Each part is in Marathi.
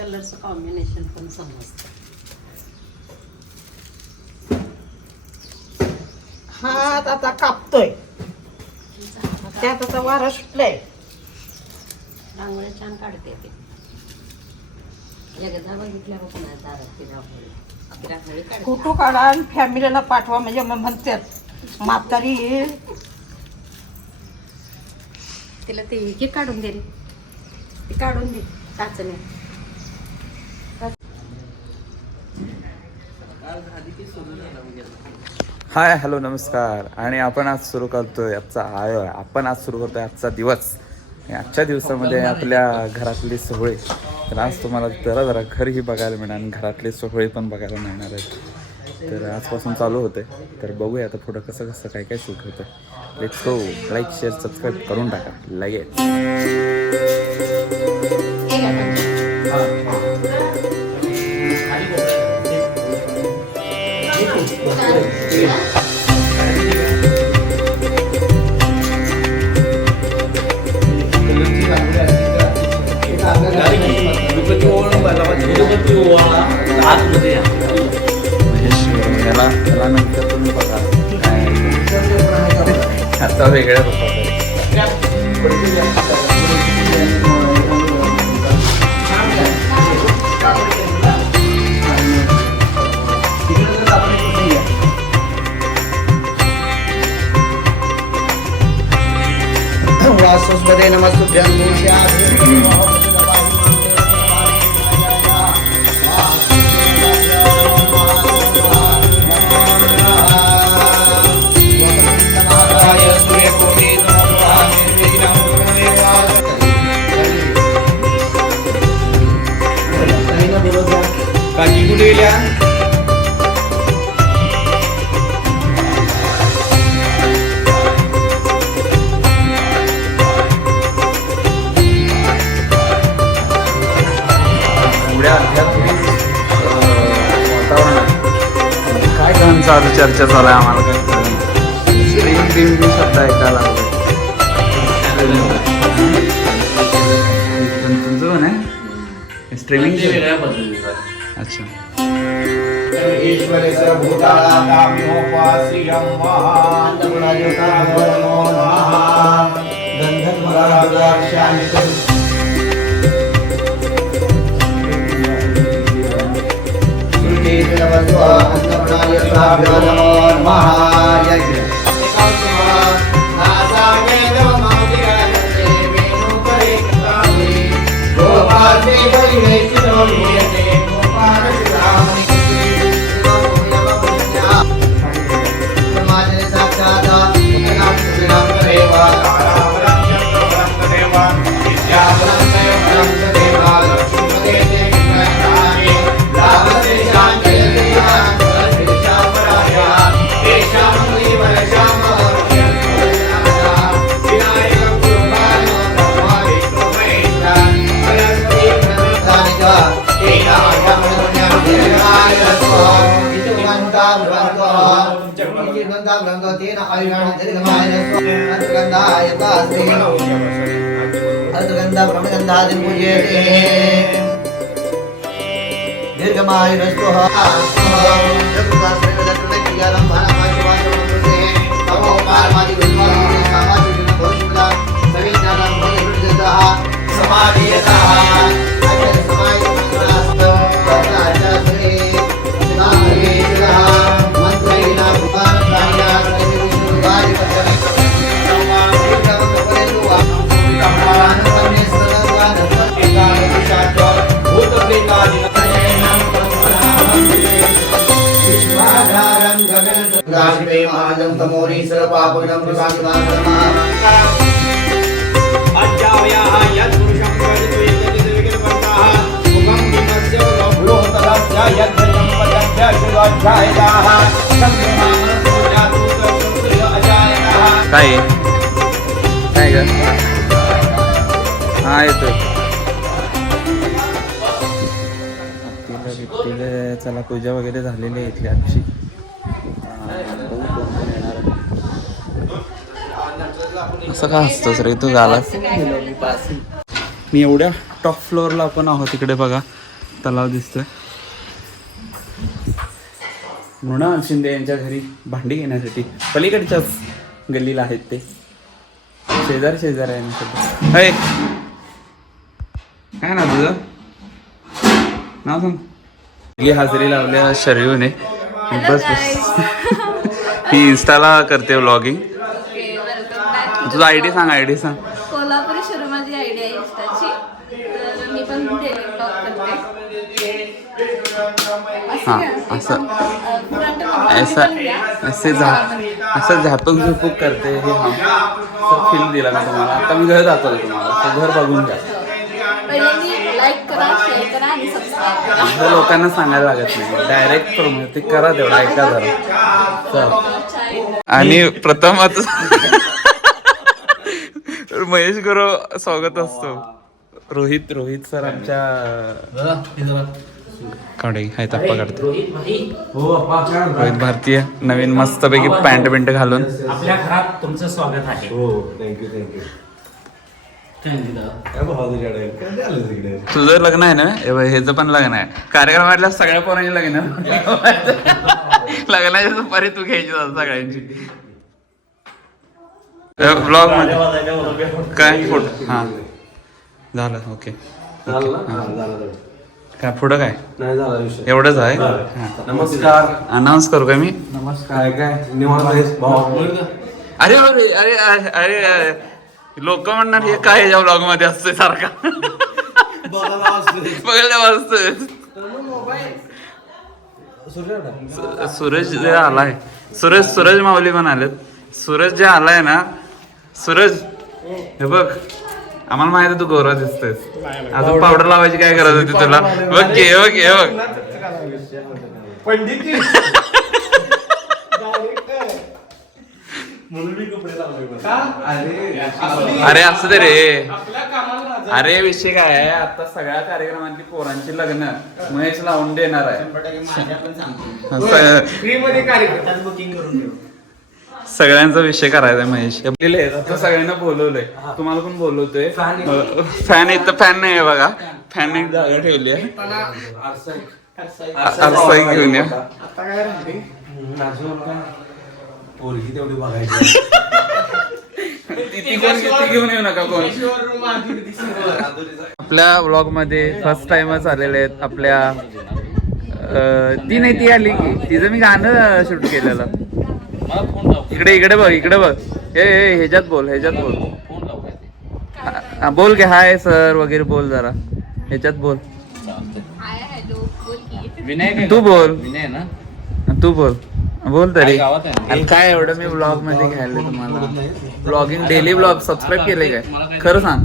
कलरचं कॉम्बिनेशन पण समजतं. हात आता कापतोय, त्यात आता वारा सुटलाय. रांगोळी छान काढते ते. एकदा बघितल्यावर पण दारात ती रांगोळी काढते. फोटो काढा आणि फॅमिलीला पाठवा, म्हणजे मग म्हणतात म्हातारी. तिला ते हे काढून दे रे, ते काढून दे काचने. हाय हॅलो नमस्कार. आणि आपण आज सुरू करतोय आजचा दिवस. आजच्या दिवसामध्ये आपल्या घरातली सोहळे. तर आज तुम्हाला जरा घरही बघायला मिळणार आणि घरातले सोहळे पण बघायला मिळणार आहेत. तर आजपासून चालू होते. तर बघूया आता पुढं कसं काय शूट होतं. Let's go. Like share subscribe करून टाका लगेच. याला नंतर तुम्ही बघा आता वेगळ्या रूपात. वासुस्पते नमस्तुभ्यं काजी कुठे गेल्या? काय गाणं चर्चा चालू आहे आम्हाला काय स्ट्रीम शब्द ऐकायला तुमचं पण आहे स्ट्रीमिंग. अच्छा. ईश्वरे सर्वभूतानां काय काय ग हा येतोय. चला पूजा वगैरे झालेली आहे इथली आजची. असं का असतंच रे तू झालास. मी एवढ्या टॉप फ्लोअरला आपण आहोत तिकडे बघा. तलाव दिसतोय. मृणाल शिंदे यांच्या घरी भांडी घेण्यासाठी पलीकडच्याच गल्लीला आहेत ते. शेजार यांच्याकडे. अय काय ना तुझं नाव सांग. ही हाजरी लावल्या शर्यूने. बस ही इंस्टाला करते व्लॉगिंग. तुझा आयडी सांग. कोल्हापुरी शरू माझी आयडिया आहे इंस्टाची. तर मी पण डेली ब्लॉग करते. हां असं असं झापूक झुपूक करते. हे फील दिला ना तुम्हाला. आता मी घर जातो तुम्हाला घर बघून घ्या. पहिले मी लाईक करा, शेअर करा आणि सबस्क्राईब करा. हे लोकांना सांगायला लागत नाही. डायरेक्ट प्रमोट ते करा तेवढा. ऐका जरा. आणि प्रथमच महेश गुरु स्वागत असतो. रोहित सर आमच्या काढे हाय तप्पा काढते. रोहित भारतीय नवीन मस्तपैकी पॅन्ट बिंट घालून आपल्या घरात तुमचं स्वागत आहे. तुझं लग्न आहे ना. ह्याचं पण लग्न आहे. कार्यक्रमातल्या सगळ्या पोरांची लग्न लग्नाच्या दुपारी तू घ्यायची सगळ्यांची. ब्लॉग मध्ये काय फोटो. हां झालं. ओके काय पुढं काय एवढंच आहे. नमस्कार. अनाऊन्स करू का मी. नमस्कार. काय निवांत भाऊ. अरे अरे अरे अरे अरे लोक म्हणणार हे काय ह्याच्या ब्लॉग मध्ये असतोय सारखा. बघायला वाजतोय. सूरज जे आलाय. सूरज माऊली पण आलेत. सूरज जे आलाय ना. सूरज हे बघ आम्हाला माहिती तू गोरा दिसतोय. अजून पावडर लावायची काय गरज होती तुला. बघ बघ अरे असं दे रे. अरे विषय काय आहे. आता सगळ्या कार्यक्रमांची पोरांची लग्न महेश लावून देणार आहे. सगळ्यांचा विषय करायचा महेश. आता सगळ्यांना बोलवलंय. तुम्हाला पण बोलवतोय. फॅन इथं फॅन नाही आहे बघा. फॅन एक जागा ठेवली आहे. आरसा घेऊन या. घेऊन येऊ नका कोण. आपल्या ब्लॉग मध्ये फर्स्ट टाइमच आलेले आहेत. आपल्या ती नाही ती आली की तिचं मी गाणं शूट केलेलं. इकडे बघ. हे ह्याच्यात बोल. बोल की हाय सर वगैरे बोल जरा. ह्याच्यात बोल. तू बोल तरी. आणि काय एवढं मी ब्लॉग मध्ये घ्यायला तुम्हाला. ब्लॉगिंग डेली ब्लॉग सबस्क्राईब केले काय खरं सांग.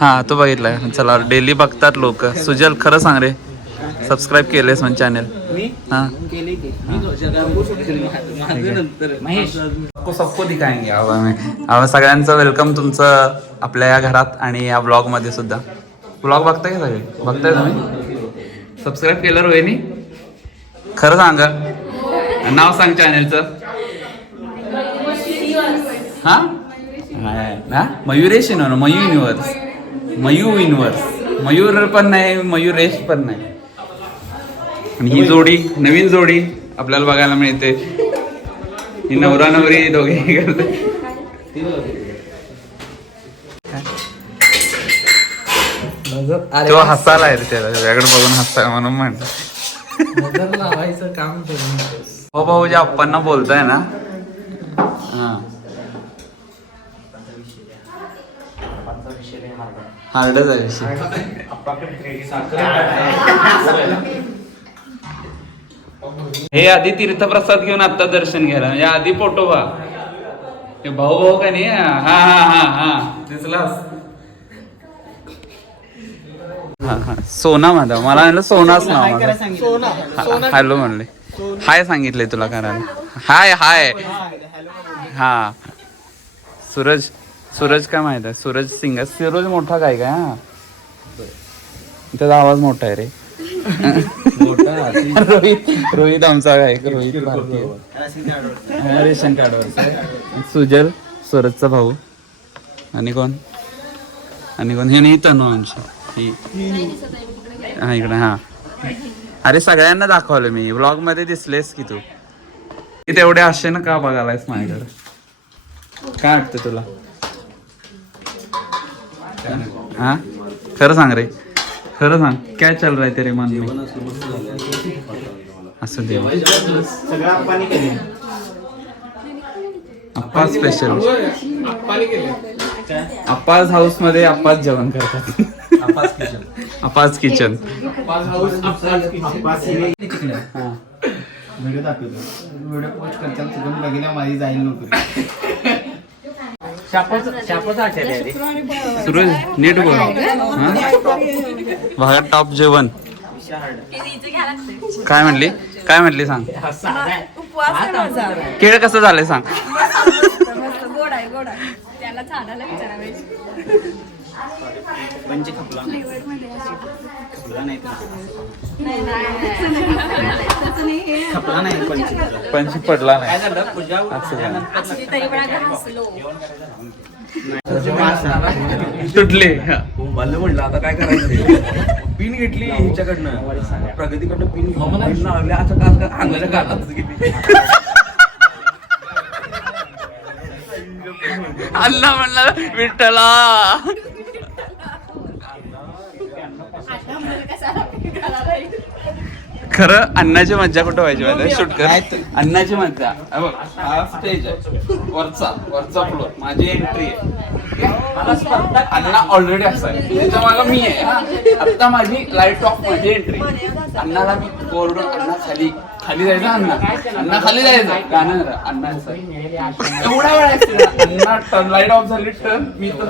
हा तो बघितलाय. चला डेली बघतात लोक. सुजल खरं सांग रे सबस्क्राईब केलेस म्हणजे चॅनल. सबको दिखाएंगे अब सगळ्यांचं वेलकम तुमचं आपल्या या घरात आणि या ब्लॉग मध्ये सुद्धा. ब्लॉग बघताय का सगळे. बघताय तुम्ही. सबस्क्राईब केलं रोहिणी खरं सांगा. नाव सांग चॅनलचं. हा मयुरेश मयूर पण नाही मयुरेश पण नाही. आणि ही जोडी नवीन जोडी आपल्याला बघायला मिळते. ही नवरा नवरी दोघे करते. तो हसायला आहे त्याला वेगळं बघून हसताय म्हणून म्हणलं. हो भाऊ जे आप्पांना बोलताय ना. हार्डच आहे विषय. हे आधी तीर्थप्रसाद घेऊन आता दर्शन घ्यायला. या आधी पोटोबा हे भाऊ का नाही. हा दिसलास. हा सोना माझा. मला म्हणलं सोनाच नाव. हॅलो म्हणले. हाय सांगितलंय तुला करायला. हाय हा सूरज काय माहित आहे. सूरज सिंगर. सूरज मोठा काय काय. हा त्याचा आवाज मोठा आहे रे. रोहित आमचा काय. रोहित भारतीय रेशन कार्डवर. सुजल सूरजचा भाऊ. आणि कोण आणि कोण हे नाही तनू आमची ही हा इकडे हा. अरे सगळ्यांना दाखवलं मी व्लॉग मध्ये दिसलेस की तू तेवढे असे ना का बघायलायस माझ्याकडे काय वाटतं तुला हा खरं सांग रे खरं सांग काय चल रहा है तेरे मन में असं दे अप्पा स्पेशल अप्पाज हाऊस मध्ये अप्पाच जेवण करतात अप्पाज किचन व्हिडिओ दाखवतो व्हिडिओ पोस्ट करतात तुम्ही बघितल्या माझी जाईल नोकरी सुरू नीट बोल भागात टॉप जेवण काय म्हणली सांग केळ कसं झालंय सांग गोड आहे त्याला झाडाला पंची पडला नाही तुटले मला म्हणलं आता काय करायचं पिन घेतली हिच्याकडनं प्रगतीकडनं पिन घेऊन अंगाच्या गालातच गेली अण्णा म्हणला विठ्ठला खरं अन्नाची मज्जा कुठं व्हायची माहिती शूट कर अन्नाची मज्जा बघ हा स्टेज आहे वरचा फ्लोर माझी एंट्री आहे अण्णा ऑलरेडी असा आहे त्याच्या मागं मी आहे आता माझी लाईट ऑफ माझी एंट्री अण्णाला मी कोरडून अण्णा खाली जायचं अण्णा खाली जायचं गाणं अण्णा असं एवढा वेळ अण्णा टर्न लाईट ऑफ झाली टर्न मी तर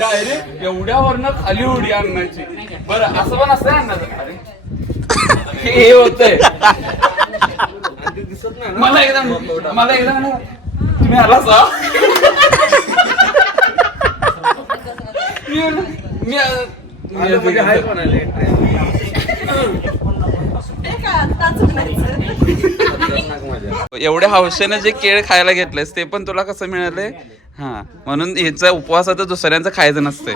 डायरेक्ट एवढ्यावरनं खाली उडी अन्नाची बरं असं पण असतं अन्नाचं अरे हे होतंय मला एकदा तुम्ही आला सा एवढ्या हौशेनं जे केळ खायला घेतलेस ते पण तुला कसं मिळालंय हा म्हणून ह्याचा उपवास आता दुसऱ्यांचं खायचं नसतंय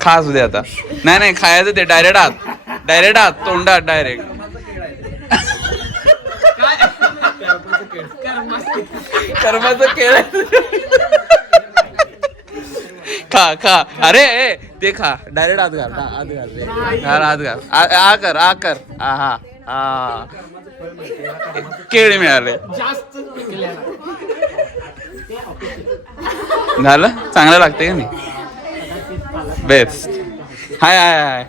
खास उद्या आता नाही खायचं ते डायरेक्ट आत तोंडात डायरेक्ट कर्माचं केळ खा अरे ते खा डायरेक्ट आत घाल आ कर हा केळी मिळाले झालं चांगलं लागतंय का नाही best high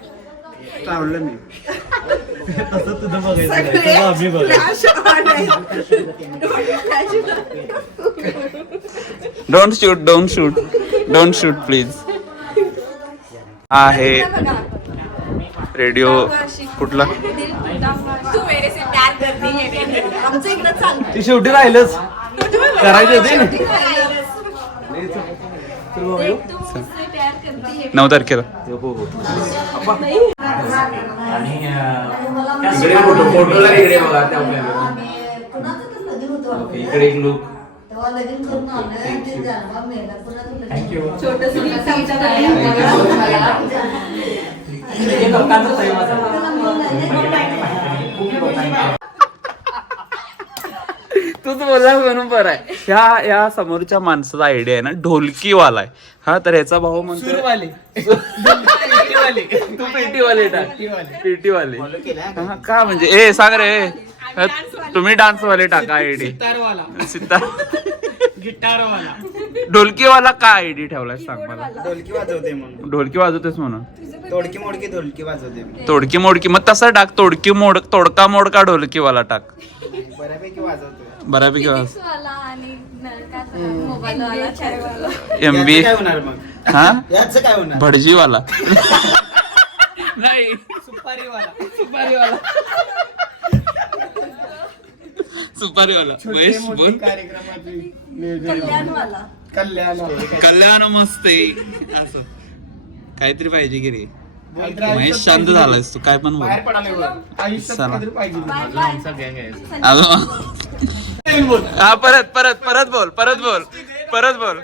don't shoot please आहे रेडिओ कुठला ती शेवटी राहिलंच करायचं होते 9 तारखेला इकडे बघा इकडे एक लोक तूच बोलला म्हणून बरं आहे ह्या समोरच्या माणसाचा आयडिया आहे ना ढोलकीवाला आहे हा तर ह्याचा भाऊ म्हणतो तू पेटीवाले हा का म्हणजे ए सांग रे तुम्ही डान्सवाले टाका आयडी सितार ढोलकीवाला का आयडी ठेवलाय सांग मला ढोलकी वाजवतेस म्हणून तोडकी मोडकी मग तसं टाक तोडका मोडका ढोलकीवाला टाक बऱ्यापैकी MB हा भटजीवाला नाही सुपारीवाला महेश बोल कल्याण मस्त असं काहीतरी पाहिजे की रे महेश शांत झालायस तू काय पण बोल येऊन बोल. हा परत बोल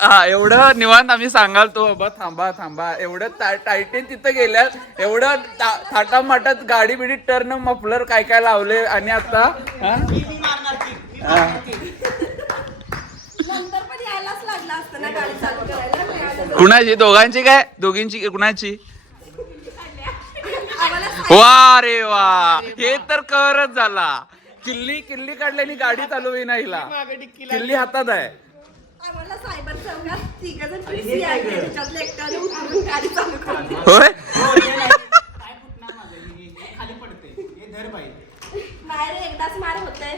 हा एवढं निवांत आम्ही सांगाल तो बाबा थांबा एवढं टायटेन तिथं गेल्यात एवढं थाटामाटात गाडी बिडी टर्न मफलर काय लावले आणि आता नंतर पण यायलाच लागलं असतं ना गाडी चालू करायला. कुणाची दोघांची काय दोघींची कुणाची आम्हाला वा रे वा हे तर करच झाला किल्ली काढल्याने गाडी चालू ना हिला किल्ली हातात आहे आम्हाला सायबर चौकात तिघजण फिक्सी आहे त्याच्यातलं एकट्याने उतरून गाडी चालू करते. होय नाही रे एकदाच मार होतंय.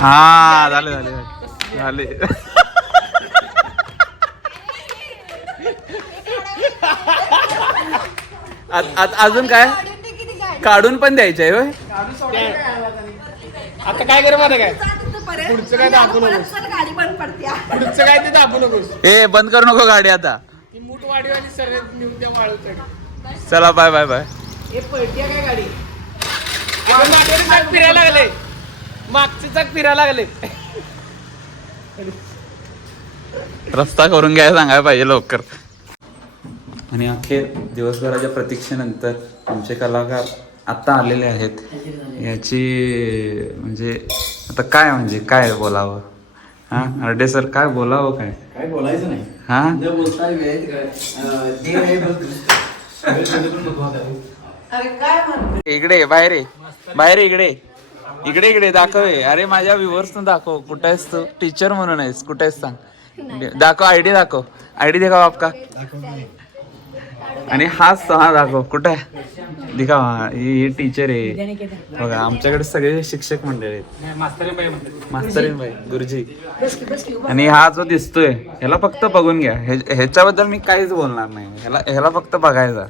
हा झाले अजून काय काढून पण द्यायचंय होय आता काय करे माहिती काय पुढचं पुढचं काय दाखवू नकोस. गाडी बंद पडते. पुढचं काय ते दाबू नकोस. ए बंद करू नको गाडी आता ती मूठ वाढीवाली सर्व नेऊन द्या वाळूसाठी. चला बाय हे पळतीया काय गाडी मागचे चाक फिरायला लागले मागचे चाक फिरायला लागले. रस्ता करून घ्यायला सांगायला पाहिजे लवकर. आणि अखेर दिवसभराच्या प्रतीक्षेनंतर आमचे कलाकार आता आलेले आहेत. याची म्हणजे आता काय बोलावं हा अर्डे सर काय बोलावं काय बोलायचं नाही हा बोलता इकडे बाहेर इकडे दाखव अरे माझ्या व्ह्युअर्स दाखव कुठे आहेस तू टीचर म्हणून आहेस कुठे आहेस सांग दाखव आयडी दिखाव आपका आणि हा दाखव कुठे दिखाव ही टीचर आहे बघा आमच्याकडे सगळे शिक्षक मंडळ आहेत मास्तरीन बाई गुरुजी आणि हा जो दिसतोय ह्याला फक्त बघून घ्या ह्याच्याबद्दल मी काहीच बोलणार नाही ह्याला फक्त बघायचा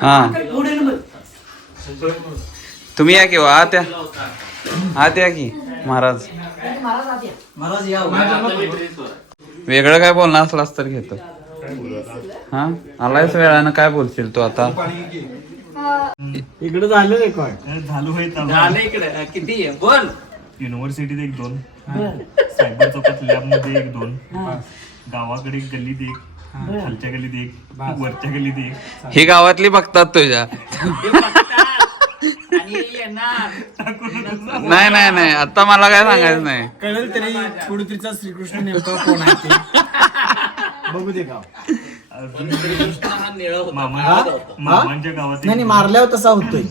हा तुम्ही या किंवा आत या की महाराज वेगळं काय बोलणार असलास तर घेतो हा आलायच वेळानं काय बोलशील तू आता इकडे झालं रेकॉर्ड झालं इकडे किती आहे बोल युनिव्हर्सिटीत 1-2 सायबर चौकात लॅबमध्ये 1-2 गावाकडे एक गल्लीत 1 खालच्या गल्लीत 1 वरच्या गल्लीत 1 ही गावातली बघतात तुझ्या नाही आता मला काय सांगायचं नाही कळेल तरी कुडुत्रीचा श्रीकृष्ण नेमका कोण आहे ते बघू दे गाव मामांच्या गावात नाही मारल्यावर तसा होतोय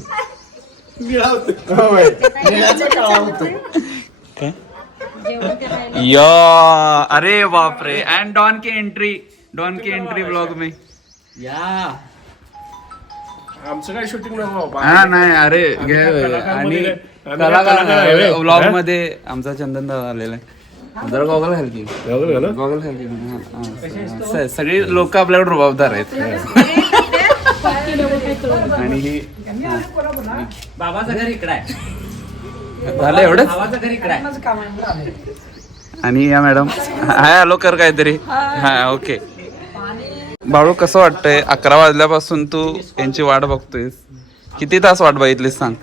यो अरे बापरे एंड डॉन की एंट्री ब्लॉग में या आमचं काय शूटिंग नको हा नाही अरे आणि कलाकार ब्लॉग मध्ये आमचा चंदन दादा आलेला आहे जरा गॉगल घाल की गॉगल घाल की सगळी लोक आपल्याकडे रुबाबदार आहेत आणि ही बाबाचं घर इकडे आहे झालं एवढंच बाबाचं घर इकडे आहे आणि या मॅडम हाय आलो कर काहीतरी हा ओके बाळू कसं वाटतंय 11 वाजल्यापासून तू यांची वाट बघतोयस किती तास वाट बघितलीस सांग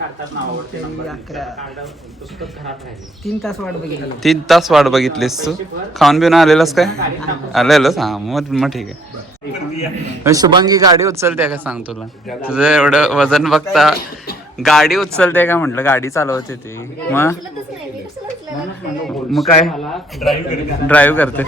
3 तास वाट बघितली 3 तास वाट बघितलीस तू खाऊन पिऊन आलेलास काय आलेलंस हा मग ठीक आहे शुभांगी गाडी उचलते का सांग तुला तुझं एवढं वजन बघता गाडी उचलते का म्हटलं गाडी चालवते ती मग काय ड्राईव्ह करते